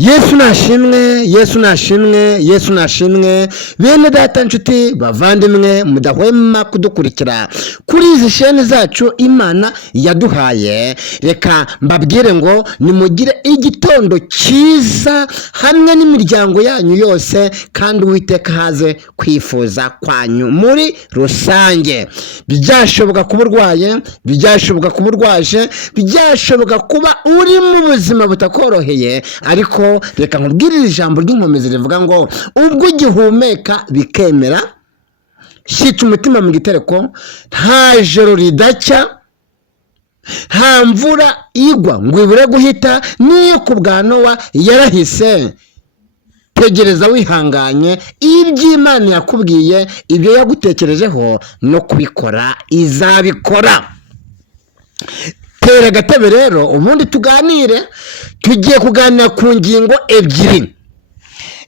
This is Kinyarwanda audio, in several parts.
Yesu nashimwe bene data nshuti bavandimwe mudahwema kudukurikira kuri izi sheni zacu Imana yaduhaye. Reka mbabwire ngo nimugire igitondo cyiza hamwe n'imiryango yanyu yose, kandi Uwiteka haze kwifuza kwanyu muri rusange. Byashoboka kuba urwaye, byashoboka kuba urwaje, byashoboka kuba uri mu buzima butakoroheye, ariko reka nkubwirire ijambo ry'inkomezi rivuga ngo ubwo ugihumeka bikemera, shyitsa umutima mu gitereko, nta joro ridacya, nta mvura igwa ngo ibure guhita, niyo ku bwa Nowa yarahise. Tegereza wihanganye iby'Imana yakubwiye, ibyo yagutekerejeho no kubikora izabikora. Tera agatebe rero ubundi tuganire. Tugiye kuganira ku ngingo ebyiri.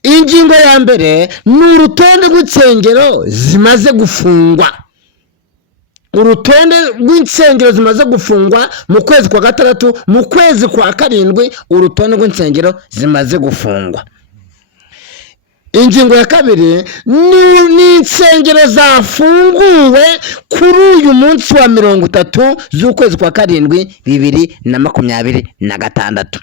Ingingo ya mbere ni urutonde rw'insengero zimaze gufungwa. Urutonde rw'insengero zimaze gufungwa mu kwezi kwa gatandatu, mu kwezi kwa karindwi, urutonde rw'insengero zimaze gufungwa. Ingingo ya kabiri ni insengero zafunguwe kuri uyu munsi wa 30 z'ukwezi kwa karindwi 2026.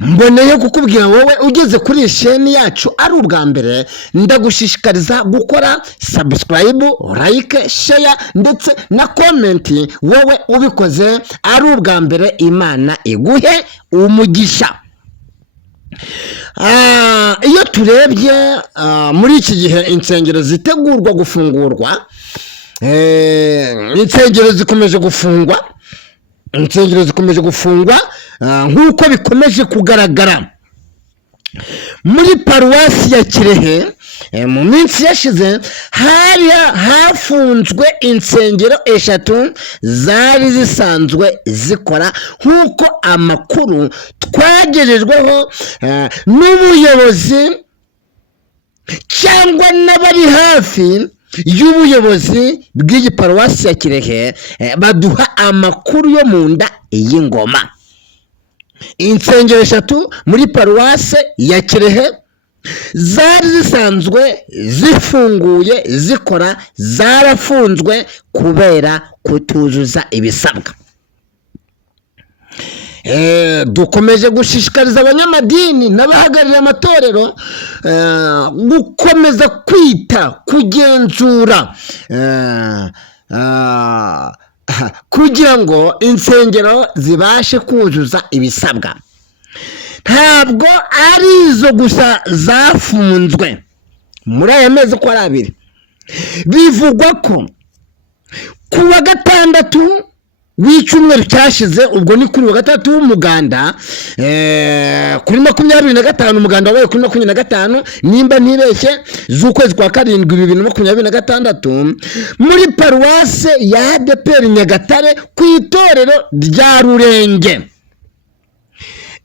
Mboneye kukubwira wowe ugeze kuri sheni yacu ari ubwa mbere, ndagushishikariza gukora subscribe, like, share ndetse na comment. Wowe ubikoze ari ubwa mbere, Imana iguhe umugisha. Iyo turebye muri iki gihe insengero zitegurwa gufungurwa, insengero zikomeje gufungwa, nk'uko bikomeje kugaragara muri paruwasi ya Kirehe. Mu minsi yashize hafunzwe insengero 3 zari zisanzwe zikora, nk'uko amakuru twagejejweho n'ubuyobozi cyangwa n'abari hafi y'ubuyobozi bw'iyi paruwasi ya Kirehe. Baduha amakuru yo mu nda y'ingoma. Insengero 3 muri paruwasi ya Kirehe zari zisanzwe zifunguye zikora, zarafunzwe kubera kutuzuza ibisabwa. Dukomeje gushishikariza abanyamadini n'abahagarariye amatorero gukomeza kwita, kugenzura, kugira ngo insengero zibashe kuzuza ibisabwa. Ntabwo ari izo gusa zafunzwe muri aya mezi ko ari 2. Bivugwa ko ku wa gatandatu w'icyumweru cyashize, ubwo ni kuri wa gatatu w'umuganda, kuri 25 umuganda wabaye kuri 25 nimba ntibeshye z'ukwezi kwa karindwi 2026, muri paruwase ya ADEPR Nyagatare ku itorero rya Rurenge.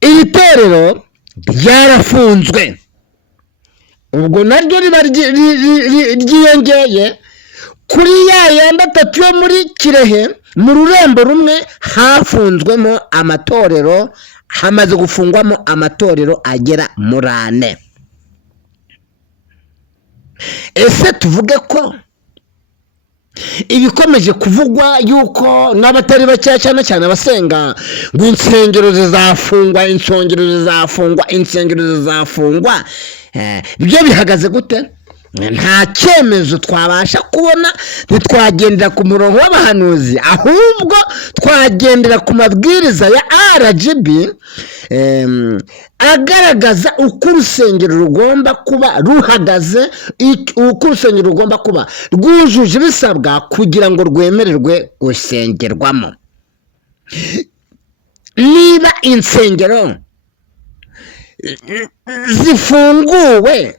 Iri torero ryarafunzwe, ubwo naryo riba ryiyongeye kuri yandi 3 yo muri Kirehe. Mu rurembo rumwe hafunzwemo amatorero, hamaze gufungwamo amatorero agera muri 4. Ese tuvuge ko ibikomeje kuvugwa yuko n'abatari bake cyane abasenga ngo insengero zizafungwa, ibyo bihagaze gute? Nta cyemezo twabasha kubona, ntitwagendera ku murongo w'abahanuzi, ahubwo twagendera ku mabwiriza ya RGB agaragaza uko urusengero rugomba kuba ruhagaze, uko urusengero rugomba kuba rwujuje ibisabwa kugira ngo rwemererwe gusengerwamo. Niba insengero zifunguwe,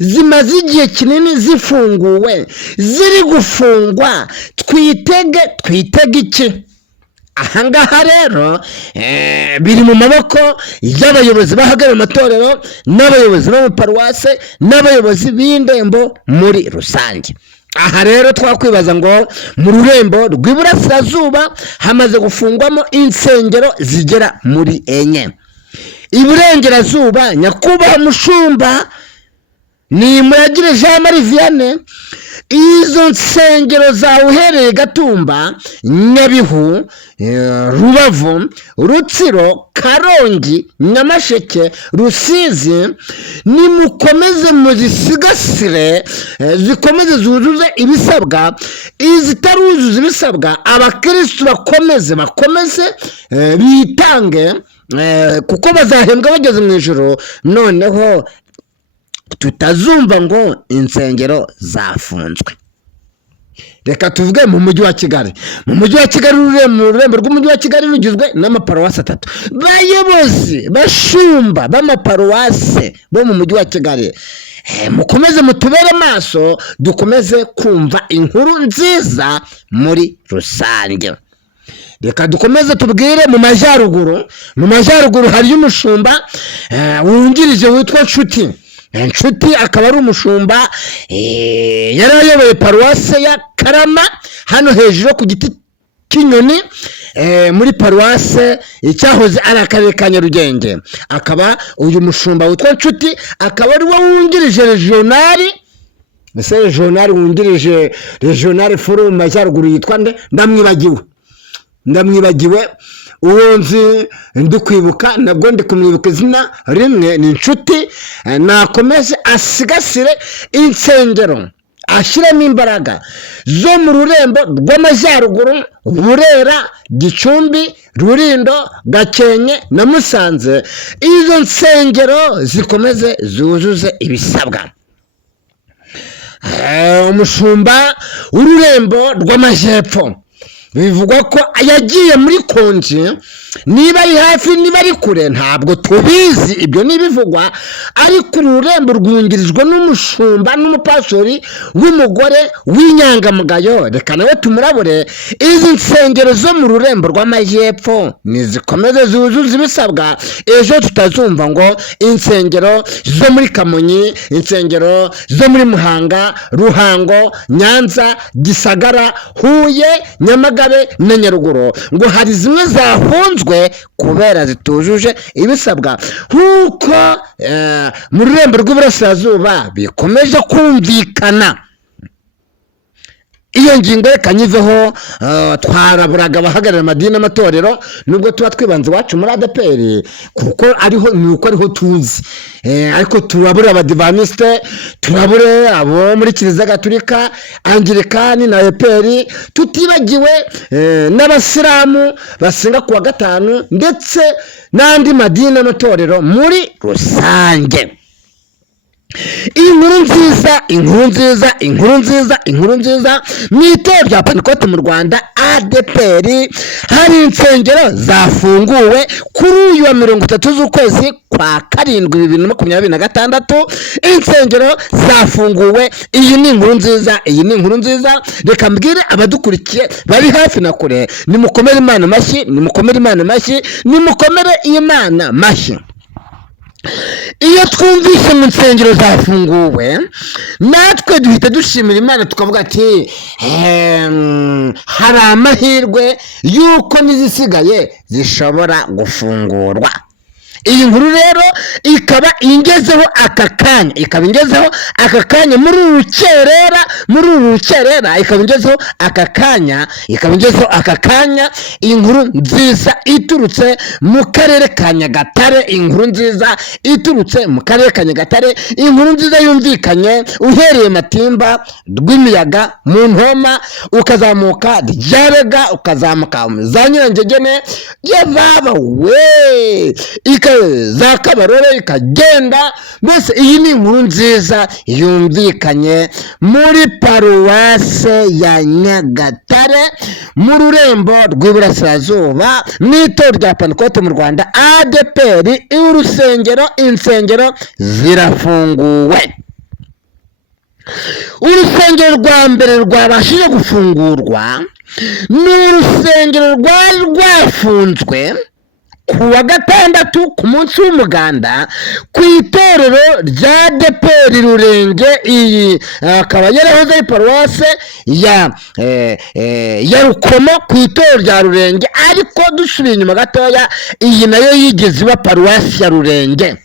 zimaze igihe kinini zifunguwe, ziri gufungwa, twitege iki? Ahangaha rero biri mu maboko y'abayobozi bahagarariye amatorero n'abayobozi b'amaparuwase n'abayobozi b'indembo muri rusange. Aha rero twakwibaza ngo mu rurembo rw'iburasirazuba hamaze gufungwamo insengero zigera muri 4. iburengerazuba nyakubahwa mushumba ni Muragire Jean Marie Vianney. Izo nsengero zawe uhereye Gatumba, Nyabihu, Rubavu, Rutsiro, Karongi, Nyamasheke, Rusizi, nimukomeze muzisigasire, zikomeze zuzuze ibisabwa. Izitaruzuza ibisabwa abakristo bakomeze bitange, kuko bazahembwa bageze mu ijuru. Noneho tutazumva ngo insengero zafunzwe. Reka tuvuge mu mujyi wa Kigali. Mu mujyi wa Kigali, ururembo rw'umujyi wa Kigali rugizwe n'amaparuwasi 3. Bayobozi bashumba b'amaparuwasi bo mu mujyi wa Kigali, mukomeze mutubere maso, dukomeze kumva inkuru nziza muri rusange. Reka dukomeze tubwire mu majyaruguru. Mu majyaruguru hari umushumba wungirije witwa Nshuti, akaba ari umushumba yari ayoboye paruwase ya Karama hano hejuru ku giti cy'inyoni, muri paruwase icyahoze ari akarere ka Nyarugenge. Akaba uyu mushumba witwa Nshuti akaba ari we wungirije regionali, mbese regionali wungirije regionali forum mu majyaruguru yitwa nde? Ndamwibagiwe uwo nzi ndi kwibuka, nabwo ndi kumwibuka izina rimwe, ni Nshuti. Nakomeze asigasire insengero, ashyiremo imbaraga zo mu rurembo rw'amajyaruguru, Burera, Gicumbi, Rulindo, Gakenke na Musanze. Izo nsengero zikomeze zuzuze ibisabwa. Umushumba w'ururembo rw'amajyepfo bivugwa ko yagiye muri konji, niba ari hafi niba ari kure ntabwo tubizi, ibyo nibivugwa. Ariko ururembo rwungirijwe n'umushumba n'umupastori w'umugore w'inyangamugayo. Reka nawe tumurabure. Izi nsengero zo mu rurembo rw'amajyepfo nizikomeze zuzuza ibisabwa. Ejo tutazumva ngo insengero zo muri Kamonyi, insengero zo muri Muhanga, Ruhango, Nyanza, Gisagara, Huye, Nyamagabe na Nyaruguru ngo hari zimwe zafunzwe kubera zitujuje ibisabwa. Nkuko mu rurembo rw'Iburasirazuba bikomeje kumvikana. Iyo ngingo reka nyiveho. Twaraburaga abahagarara amadini n'amatorero, nubwo tuba twibanze iwacu muri ADPR kuko ariho tuzi, ariko turabura abadivaniste, turabure abo muri Kiliziya Gatolika, Angilikani na EPR, tutibagiwe n'abasilamu basenga kuwa gatanu, ndetse n'andi madini n'amatorero muri rusange. Inkuru nziza mu itorero rya Pentecote mu Rwanda ADPR hari insengero zafunguwe kuri uyu wa 30 z'ukwezi kwa 7 2026. Insengero zafunguwe. Iyi ni inkuru nziza. Reka mbwire abadukurikiye bari hafi na kure, nimukomere Imana amashyi. Iyo twumvise mu nsengero zafunguwe, natwe duhita dushimira Imana tukavuga ati hari amahirwe yuko n'izisigaye zishobora gufungurwa. Iyi nkuru rero ikaba ingezeho aka kanya muri uru rukerera, ikaba ingezeho aka kanya. Inkuru nziza iturutse mu karere ka Nyagatare, inkuru nziza yumvikanye uhereye Matimba, Rwimiyaga, mu Ntoma, ukazamuka Ryarega, ukazamuka za Nyirangegene, yababa we za Kabarore, ikagenda. Mbese iyi ni inkuru nziza yumvikanye muri paruwase ya Nyagatare mu rurembo rw'Iburasirazuba n'itorero rya Pentecote mu Rwanda ADPR. Insengero zirafunguwe. Urusengero rwa mbere rwabashije gufungurwa ni urusengero rwari rwafunzwe ku wa gatandatu ku munsi w'umuganda ku itorero rya ADEPR Rurenge, iyi akaba yarahoze ari paruwase ya Rukomo ku itorero rya Rurenge, ariko dusubiye inyuma gatoya iyi nayo yigeze iba paruwasi ya Rurenge.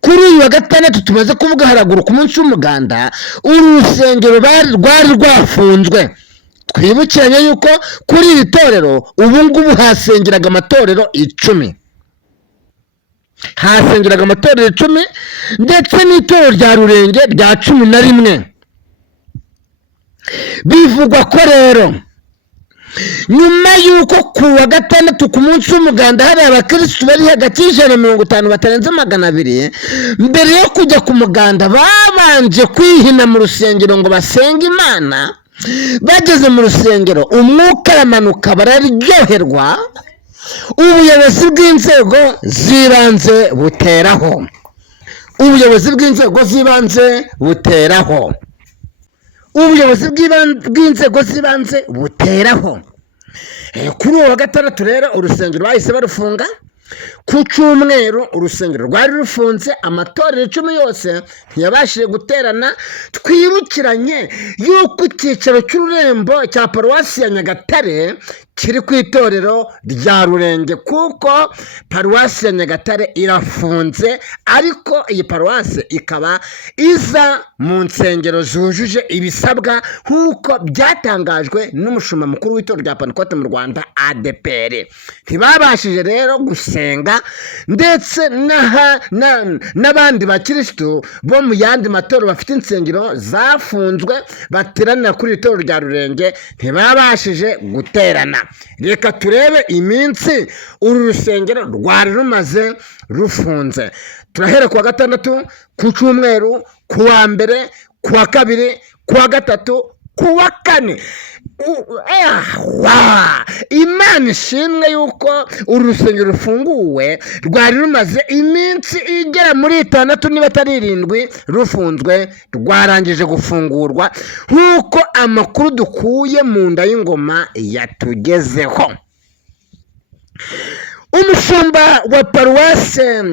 Kuri uyu wa gatandatu tumaze kuvuga haraguru ku munsi w'umuganda, uru rusengero rwari rwafunzwe. Twibukiranye yuko kuri iri torero ubu ngubu hasengeraga amatorero 10, hasengeraga amatorero 10 ndetse n'itorero rya Rurenge rya 11. Bivugwa ko rero nyuma y'uko ku wa gatandatu ku munsi w'umuganda hari abakirisitu bari hagati y'150 batarenze 200, mbere yo kujya ku muganda babanje kwihina mu rusengero ngo basenge Imana. Bageze mu rusengero umwuka aramanuka bararyoherwa, ubuyobozi bw'inzego z'ibanze buteraho, ubuyobozi bw'inzego z'ibanze buteraho, ubuyobozi bw'inzego z'ibanze buteraho. Kuri uwo wa gatandatu rero urusengero bahise barufunga. Ku cyumweru urusengero rwari rufunze, amatorero 10 yose ntiyabashije guterana. Twibukiranye yuko icyicaro cy'ururembo cya paruwasi ya Nyagatare kiri ku itorero rya Rurenge, kuko paruwasi ya Nyagatare irafunze, ariko iyi paruwasi ikaba iza mu nsengero zujuje ibisabwa nk'uko byatangajwe n'umushumba mukuru w'itorero rya Pentecote mu Rwanda ADEPR. Ntibabashije rero gusenga, ndetse n'abandi bakirisitu bo mu yandi matorero bafite insengero zafunzwe bateranira kuri iri torero rya Rurenge ntibabashije guterana. Reka turebe iminsi uru rusengero rwari rumaze rufunze. Turahera ku wa gatandatu, ku cyumweru, ku wa mbere, ku wa kabiri, ku wa gatatu, ku wa kane. Imana ishimwe yuko uru rusengero rufunguwe. Rwari rumaze iminsi igera muri 6 niba atari 7 rufunzwe, rwarangije gufungurwa nk'uko amakuru dukuye mu nda y'ingoma yatugezeho. Umushumba wa paruwase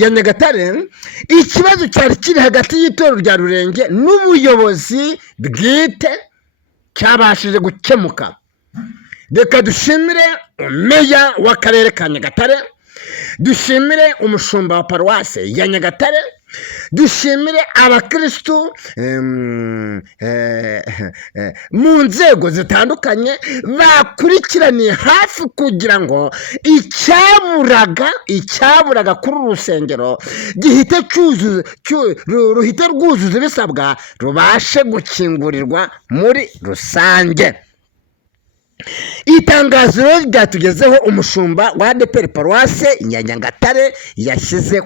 ya Nyagatare, ikibazo cyari kiri hagati y'itorero rya Rurenge n'ubuyobozi bwite cyabashije gukemuka. Reka dushimire meya w'akarere ka Nyagatare, dushimire umushumba wa paruwase ya Nyagatare, dushimire abakirisitu mu nzego zitandukanye bakurikiraniye hafi kugira ngo icyaburaga kuri uru rusengero ruhite rwuzuza ibisabwa, rubashe gukingurirwa muri rusange. Itangazo ryatugezeho umushumba wa ADEPR paruwase ya Nyagatare yashyize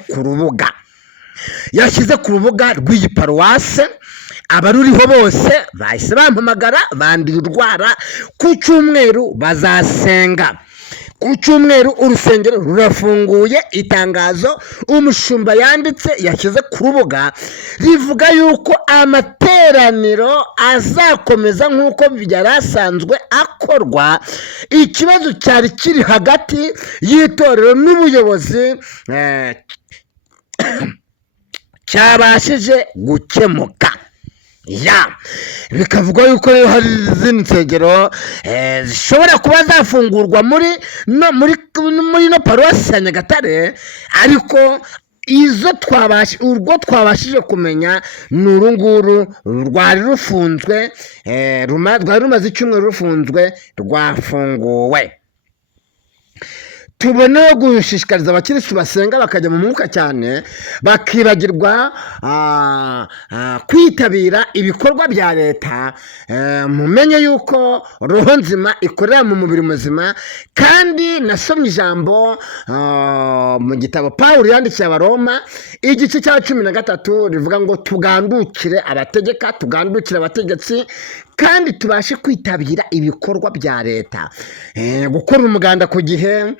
ku rubuga rw'iyi paruwase. Abaruriho bose bahise bampamagara bandiye urwara. Ku cyumweru bazasenga. Ku cyumweru urusengero rurafunguye. Itangazo umushumba yanditse yashyize ku rubuga rivuga yuko amateraniro azakomeza nk'uko byari asanzwe akorwa. Ikibazo cyari kiri hagati y'itorero n'ubuyobozi cyabashije gukemuka. Bikavugwa yuko hari izindi nsengero zishobora kuba zafungurwa muri no paruwasi ya Nyagatare, ariko urwo twabashije kumenya ni urunguru rwari rufunzwe, rwari rumaze icyumweru rufunzwe, rwafunguwe. Tubona gushishikariza abakirisitu basenga bakajya mu mwuka cyane, bakibagirwa kwitabira ibikorwa bya leta. Mumenye yuko roho nzima ikorera mu mubiri muzima, kandi nasomye ijambo mu gitabo Pawulo yandikiye Abaroma igice cya 13 rivuga ngo tugandukire abategeka, tugandukire abategetsi, kandi tubashe kwitabira ibikorwa bya leta, gukora umuganda ku gihe,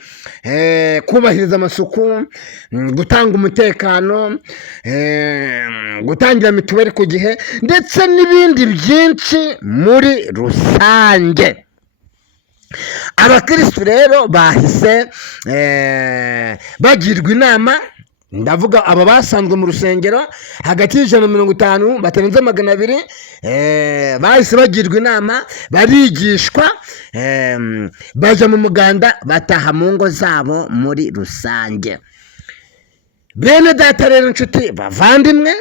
kubahiriza amasuku, gutanga umutekano, gutangira mituweli ku gihe, ndetse n'ibindi byinshi muri rusange. abakristu rero bahise bagirwa inama, ndavuga aba basanzwe mu rusengero hagati y'150 batarenze 200, bahise bagirwa inama, barigishwa, baja mu muganda, bataha mu ngo zabo muri rusange. Bene data rero inshuti bavandimwe,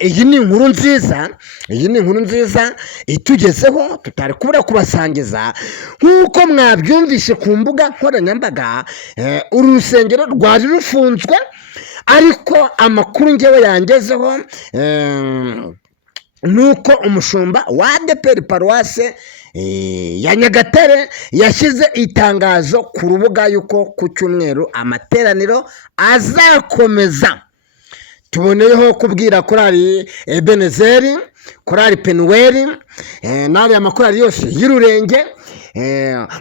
iyi ni inkuru nziza itugezeho, tutari kubura kubasangiza. Nk'uko mwabyumvishe ku mbuga nkoranyambaga, uru rusengero rwari rufunzwe, ariko amakuru ngewe yangezeho nuko umushumba wa ADEPR paruwase ya Nyagatare yashyize itangazo ku rubuga yuko ku cyumweru amateraniro azakomeza. Tuboneyeho kubwira korali Ebenezeri, korali Penuweli, n'ariya makorali yose y'Ururenge,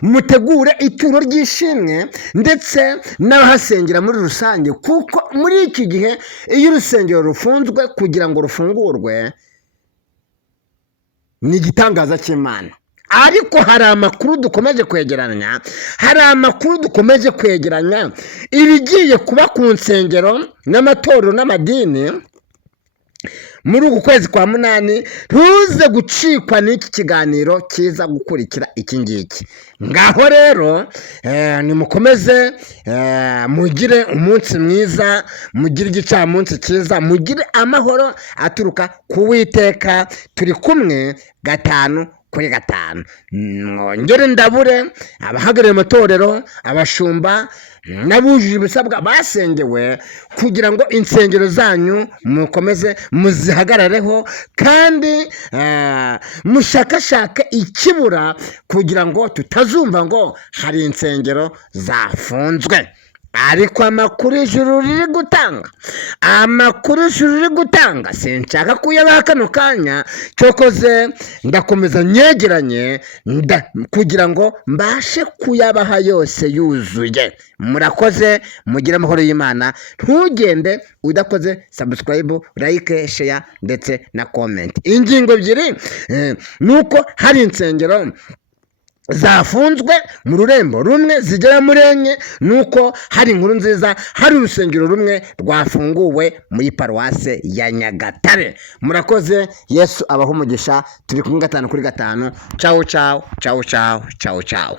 mutegure ituro ry'ishimwe ndetse n'abahasengera muri rusange, kuko muri iki gihe iyo urusengero rufunzwe kugira ngo rufungurwe ni igitangaza cy'Imana. Ariko hari amakuru dukomeje kwegeranya, ibigiye kuba ku nsengero n'amatorero n'amadini muri uku kwezi kwa munani. Ntuze gucikwa n'iki kiganiro kiza gukurikira iki ngiki. Ngaho rero nimukomeze mugire umunsi mwiza, mugire igicamunsi cyiza, mugire amahoro aturuka ku Uwiteka. Turi kumwe 5 kuri 5. Mwongere ndabure abahagarariye amatorero, abashumba n'abujuje ibisabwa basengewe kugira ngo insengero zanyu mukomeze muzihagarareho, kandi mushakashake ikibura kugira ngo tutazumva ngo hari insengero zafunzwe. Ariko amakuru ijuru riri gutanga, sinshaka kuyabaha kano kanya, cyokoze ndakomeza nyegeranye kugira ngo mbashe kuyabaha yose yuzuye. Murakoze, mugire amahoro y'Imana. Ntugende udakoze subscribe, like, share ndetse na comment. Ingingo ebyiri nuko hari insengero zafunzwe mu rurembo rumwe zigera muri 4, nuko hari inkuru nziza, hari urusengero rumwe rwafunguwe muri paruwase ya Nyagatare. Murakoze, Yesu abaho umugisha. Turi kumwe 5 kuri 5. Ciao.